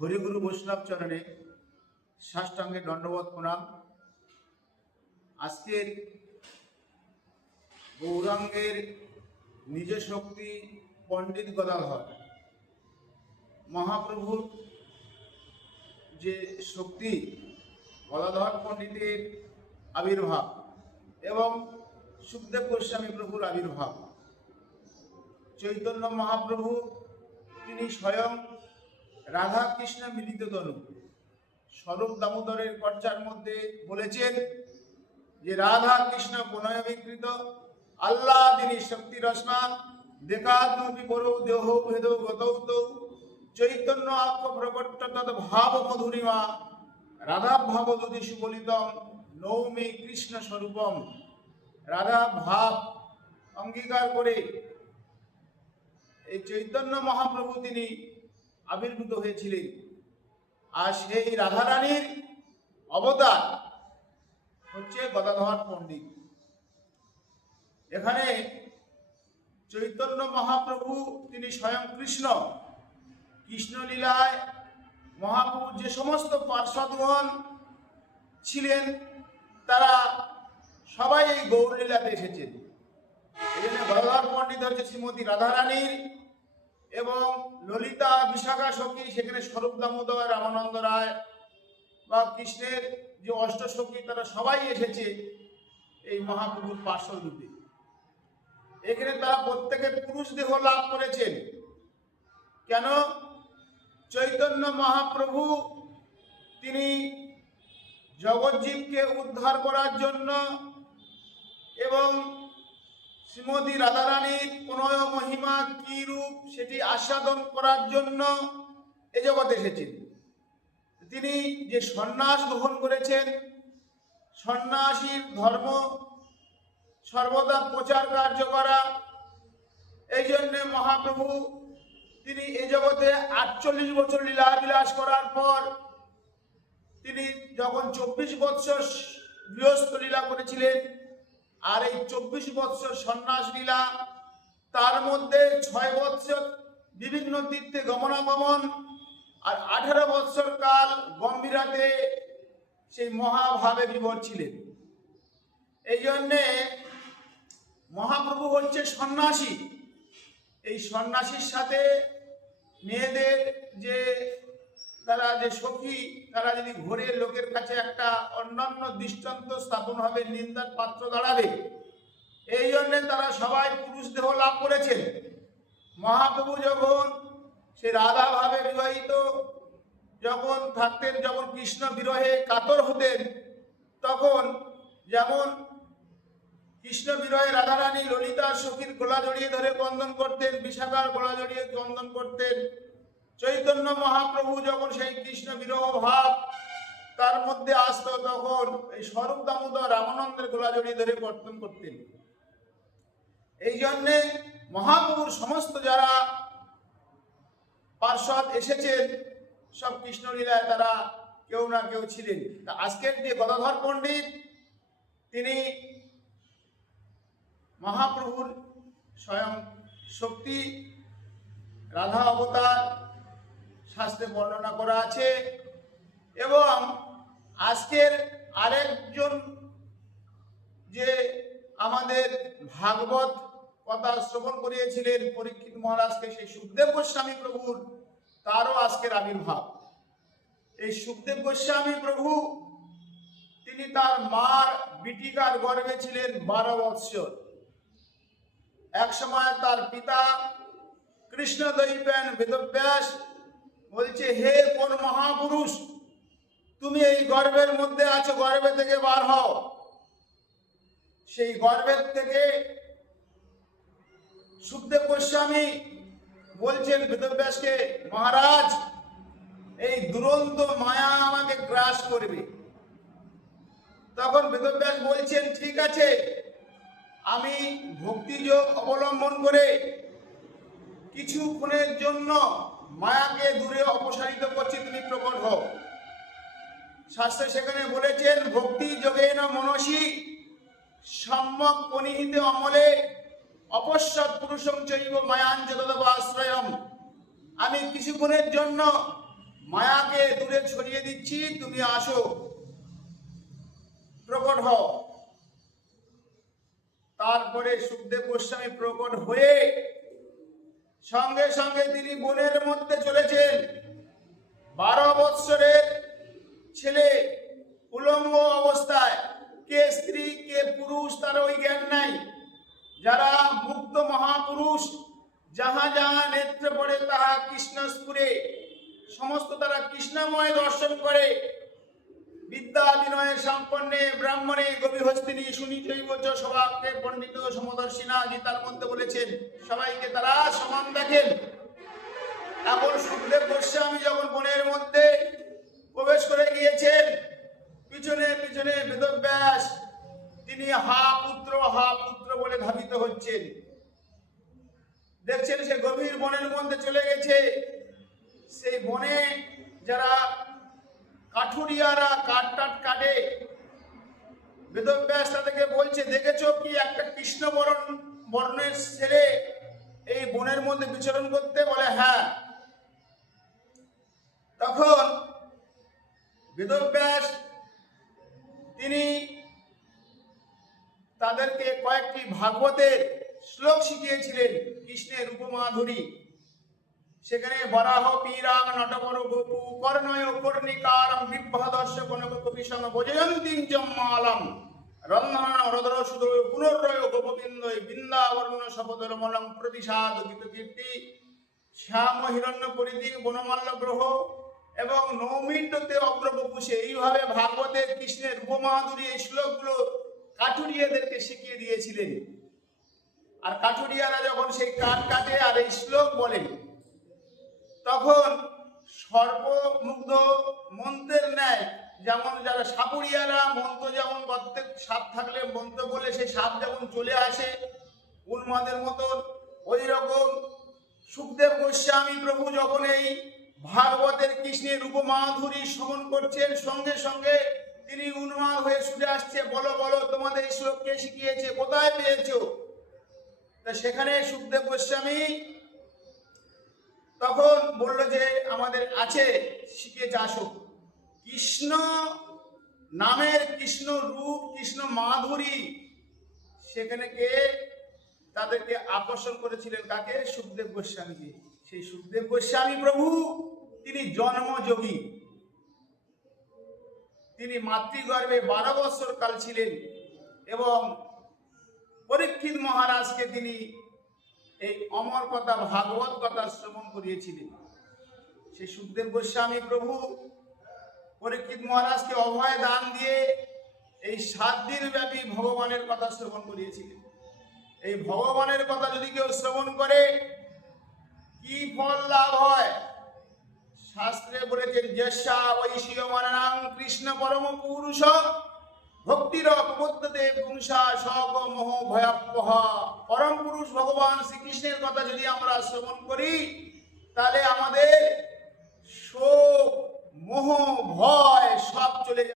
হরিগুরু বৈষ্ণব চরণে সাষ্টাঙ্গে দণ্ডবত প্রণাম। আজকের গৌরাঙ্গের নিজ শক্তি পণ্ডিত গদাধর মহাপ্রভুর যে শক্তি, গদাধর পণ্ডিতের আবির্ভাব এবং সুখদেব গোস্বামী প্রভুর আবির্ভাব। চৈতন্য মহাপ্রভু তিনি স্বয়ং রাধা কৃষ্ণ মিলিত তনু স্বরূপ দামোদরের কর্চার মধ্যে বলেছেন যে রাধা কৃষ্ণ প্রণয় বিকৃত আল্লাহ তিনি শক্তি রসনা দেখাত্মপি বড় দেহ ভেদ গত চৈতন্য আক্ষ প্রকট তদ ভাব মধুরিমা রাধা ভাব যদি সুবলিতম নৌমি কৃষ্ণ স্বরূপম। রাধা ভাব অঙ্গীকার করে এই চৈতন্য মহাপ্রভু তিনি আবির্ভূত হয়েছিলেন। আর সেই রাধারানীর অবতার হচ্ছে গদাধর পণ্ডিত। এখানে চৈতন্য মহাপ্রভু তিনি স্বয়ং কৃষ্ণ। কৃষ্ণলীলায় মহাপ্রভু যে সমস্ত পার্শ্বদগণ ছিলেন তারা সবাই এই গৌরলীলাতে এসেছেন। এই জন্য গদাধর পণ্ডিত হচ্ছে শ্রীমতী রাধারানীর এবং ললিতা বিশাখা সখী, সেখানে স্বরূপ দামোদর, রামানন্দ রায় বা কৃষ্ণের যে অষ্টসখী তারা সবাই এসেছে এই মহাপ্রভুর পার্শ্বদ রূপে। এখানে তারা প্রত্যেকে পুরুষ দেহ লাভ করেছেন। কেন? চৈতন্য মহাপ্রভু তিনি জগজ্জীবকে উদ্ধার করার জন্য এবং শ্রীমতী রাধারানীর প্রণয় মহিমা কি রূপ সেটি আস্বাদন করার জন্য এ জগতে এসেছেন। তিনি যে সন্ন্যাস গ্রহণ করেছেন, সন্ন্যাসীর ধর্ম সর্বদা প্রচার কার্য করা। এই জন্যে মহাপ্রভু তিনি এ জগতে 48 বছর লীলা বিলাস করার পর তিনি যখন 24 বৎসর গৃহস্থ লীলা করেছিলেন, আর এই 24 বৎসর সন্ন্যাস লীলা, তার মধ্যে 6 বৎসর বিভিন্ন তীর্থে গমনাগমন আর 18 বৎসর কাল গম্ভীরাতে সেই মহাভাবে বিভোর ছিলেন। এই জন্যে মহাপ্রভু হচ্ছে সন্ন্যাসী। এই সন্ন্যাসীর সাথে মেয়েদের যে তারা যে সখী, তারা যদি ঘুরে লোকের কাছে একটা অন্যান্য দৃষ্টান্ত স্থাপন হবে, নিন্দার পাত্র দাঁড়াবে। এই জন্যে তারা সবাই পুরুষ দেহ লাভ করেছেন। মহাপ্রভু যখন সে রাধা ভাবে বিবাহিত যখন থাকতেন, যখন কৃষ্ণ বিরহে কাতর হতেন, তখন যেমন কৃষ্ণ বিরহে রাধারানী ললিতার সখীর গলা জড়িয়ে ধরে বন্দন করতেন, বিশাখার গলা জড়িয়ে বন্দন করতেন। চৈতন্য মহাপ্রভু যখন সেই কৃষ্ণ বিরহ ভাব তার মধ্যে আসতো, তখন এই স্বরূপ দামোদর রামানন্দের গলা জড়িয়ে ধরে বর্তন করতেন। এই জন্যে মহাপ্রভুর সমস্ত যারা পার্শ্বদ এসেছেন সব কৃষ্ণলীলায় তারা কেউ না কেউ ছিলেন। তা আজকের যে গদাধর পণ্ডিত তিনি মহাপ্রভুর স্বয়ং শক্তি, রাধা অবতার শাস্ত্রে বর্ণনা করা আছে। এবং আজকের আরেকজন যে আমাদের ভাগবত কথা শ্রবণ করিয়েছিলেন পরীক্ষিত মহারাজকে, সেই সুখদেব গোস্বামী প্রভুর তারও আজকের আবির্ভাব। এই সুখদেব গোস্বামী প্রভু তিনি তার মার বিটিকার গর্ভে ছিলেন 12 বৎসর। এক সময় তার পিতা কৃষ্ণদৈবেন বেদব্যাস বলছে, হে কোন মহাপুরুষ, তুমি এই গর্ভের মধ্যে আছো, গর্ভে থেকে বার হও। সেই গর্ভের থেকে সুখদেব গোস্বামী বলছেন বেদব্যাসকে, মহারাজ এই দুরন্ত মায়া আমাকে গ্রাস করবে। তখন বেদব্যাস বলছেন, ঠিক আছে, আমি ভক্তিযোগ অবলম্বন করে কিছুক্ষণের জন্য মায়াকে দূরে অপসারিত করছি, তুমি প্রকট হও। শাস্ত্রে সেখানে বলেছেন, ভক্তি যোগেন মনসি সম্যক পনিহিতে অমলে অপশ্চাৎ পুরুষং চৈব মায়াঞ্চ তদব আশ্রয়ম। আমি কিছুক্ষণের জন্য মায়াকে দূরে ছড়িয়ে দিচ্ছি, তুমি আসো, প্রকট হও। তারপরে সুখদেব গোস্বামী প্রকট হয়ে সঙ্গে সঙ্গে তিনি বনের মধ্যে চলেছেন। 12 বৎসরের ছেলে উলঙ্গ অবস্থায়, কে স্ত্রী কে পুরুষ তার ওই জ্ঞান নাই। যারা মুক্ত মহাপুরুষ, যাহা যাহা নেত্রে পড়ে তাহা কৃষ্ণ স্ফুরে, সমস্ত তারা কৃষ্ণময় দর্শন করে। বিদ্যা বিনয় সম্পন্নে ব্রাহ্মণে গভীরহস্তিনী শুনি জৈবচ সবাকে পণ্ডিত সমদর্শিনা গীতার মধ্যে বলেছেন, সবাইকে তারা সমান দেখেন। এখন সুখদেব গোস্বামী যখন বনের মধ্যে প্রবেশ করে গিয়েছেন, পিছনে পিছনে বেদব্যাস তিনি হা পুত্র বলে ধাবিত হচ্ছেন। দেখছেন সে গভীর বনের মধ্যে চলে গেছে। সেই বনে যারা কাঠুরিয়ারা কাঠ কাটে, বেদব্যাস তাদেরকে বলছে, দেখেছো কি একটা কৃষ্ণ বর্ণের ছেলে এই বনের মধ্যে বিচরণ করতে? বলে হ্যাঁ। তখন বেদব্যাস তিনি তাদেরকে কয়েকটি ভাগবতের শ্লোক শিখিয়েছিলেন, কৃষ্ণের উপমাধুরী। সেখানে বরাহ পীরাং নটবর গোপু কর্ণয় কর্ণিকারং বিভ্রদর্শ কনক কবিসং বজয়ন্তিং জম্মালম রন্ধন রদর সুদর পুনর্রয় গোপবিন্দয় বৃন্দাবর্ণ শপদর মলং প্রতিসাদ গীত কীর্তি শ্যাম হিরণ্য পরিধি বনমাল্য গ্রহ এবং নৌমিণ্ডতে অগ্রবপুষে। এইভাবে ভাগবতের কৃষ্ণের উপমাধুরী এই শ্লোকগুলো কাঠুরিয়াদেরকে শিখিয়ে দিয়েছিলেন। আর কাঠুরিয়ারা যখন সেই কাঠ কাটে আর এই শ্লোক বলেন, তখন সর্বমুগ্ধ মন্ত্রের ন্যায়, যেমন যারা সাপুরিয়ারা মন্ত্র, যেমন প্রত্যেক সাপ থাকলে মন্ত্র বলে সেই সাপ যেমন চলে আসে উন্মাদের মতন, ওই রকম সুখদেব গোস্বামী প্রভু যখন এই ভাগবতের কৃষ্ণের উপমাধুরী শ্রবণ করছেন, সঙ্গে সঙ্গে তিনি উন্মাদ হয়ে ছুটে আসছে, বলো বলো তোমাদের এই শ্লোক কে শিখিয়েছে, কোথায় পেয়েছো? তা সেখানে সুখদেব গোস্বামী তখন বলল যে আমাদের আছে, শিখিয়েছে, আসো। কৃষ্ণ নামের, কৃষ্ণ রূপ, কৃষ্ণ মাধুরী, সেখানে কে তাদেরকে আকর্ষণ করেছিলেন? কাকে? সুখদেব গোস্বামীকে। সেই সুখদেব গোস্বামী প্রভু তিনি জন্মযোগী। তিনি মাতৃগর্ভে 12 বৎসর কাল ছিলেন এবং পরীক্ষিত মহারাজকে তিনি এই অমর কথা ভাগবত কথা শ্রবণ করিয়েছিলেন। সেই সুখদেব গোস্বামী প্রভু পরীক্ষিত মহারাজকে অভয় দান দিয়ে এই 7 দিন ব্যাপী ভগবানের কথা শ্রবণ করিয়েছিলেন। এই ভগবানের কথা যদি কেউ শ্রবণ করে কি ফল লাভ হয়? শাস্ত্রে বলেছেন, যস্যা বৈশীয়মানাং কৃষ্ণ পরম পুরুষ ভক্তির প্রবুদ্ধতে পুংসা সব মোহ ভয়াপহ। পরম পুরুষ ভগবান শ্রীকৃষ্ণের কথা যদি আমরা শ্রবণ করি, তাহলে আমাদের শোক মোহ ভয় সব চলে যাবে।